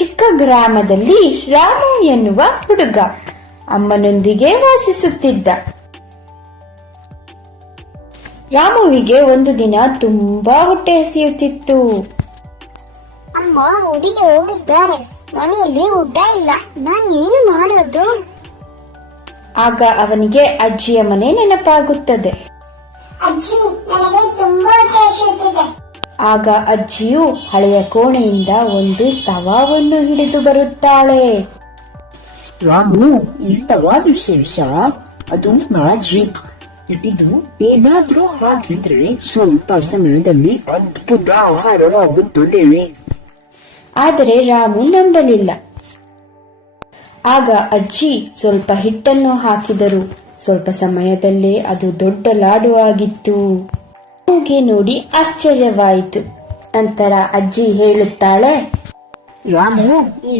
ಚಿಕ್ಕ ಗ್ರಾಮದಲ್ಲಿ ರಾಮು ಎನ್ನುವ ಹುಡುಗ ಅಮ್ಮನೊಂದಿಗೆ ವಾಸಿಸುತ್ತಿದ್ದ. ರಾಮುವಿಗೆ ಒಂದು ದಿನ ತುಂಬಾ ಹೊಟ್ಟೆ ಹಸಿಯುತ್ತಿತ್ತು. ಅಮ್ಮ ಊರಿಗೆ ಹೋಗಿದ್ದಾರೆ, ಮನೆಯಲ್ಲಿ ಊಟ ಇಲ್ಲ, ನಾನು ಏನು ಮಾಡೋದು? ಆಗ ಅವನಿಗೆ ಅಜ್ಜಿಯ ಮನೆ ನೆನಪಾಗುತ್ತದೆ. ಅಜ್ಜಿ, ನನಗೆ ತುಂಬಾ ಹೊಟ್ಟೆ ಹಸಿಯುತ್ತಿದೆ. ಆಗ ಅಜ್ಜಿಯು ಹಳೆಯ ಕೋಣೆಯಿಂದ ಒಂದು ತವಾವನ್ನು ಹಿಡಿದು ಬರುತ್ತಾಳೆ. ರಾಮು, ಈ ತವಾ ವಿಶೇಷ, ಅದು ಮ್ಯಾಜಿಕ್. ಇದು ಏನಾದ್ರೂ ಹಾಕಿದ್ರೆ ಸ್ವಲ್ಪ ಸಮಯದಲ್ಲಿ ಅದ್ಭುತ ಆಹಾರವಾಗುತ್ತದೆ. ಆದರೆ ರಾಮು ನಂಬಲಿಲ್ಲ. ಆಗ ಅಜ್ಜಿ ಸ್ವಲ್ಪ ಹಿಟ್ಟನ್ನು ಹಾಕಿದರು. ಸ್ವಲ್ಪ ಸಮಯದಲ್ಲೇ ಅದು ದೊಡ್ಡ ಲಾಡು ಆಗಿತ್ತು. ರಾಮುಗೆ ನೋಡಿ ಆಶ್ಚರ್ಯವಾಯಿತು. ನಂತರ ಅಜ್ಜಿ ಹೇಳುತ್ತಾಳೆ, ರಾಮು, ಈ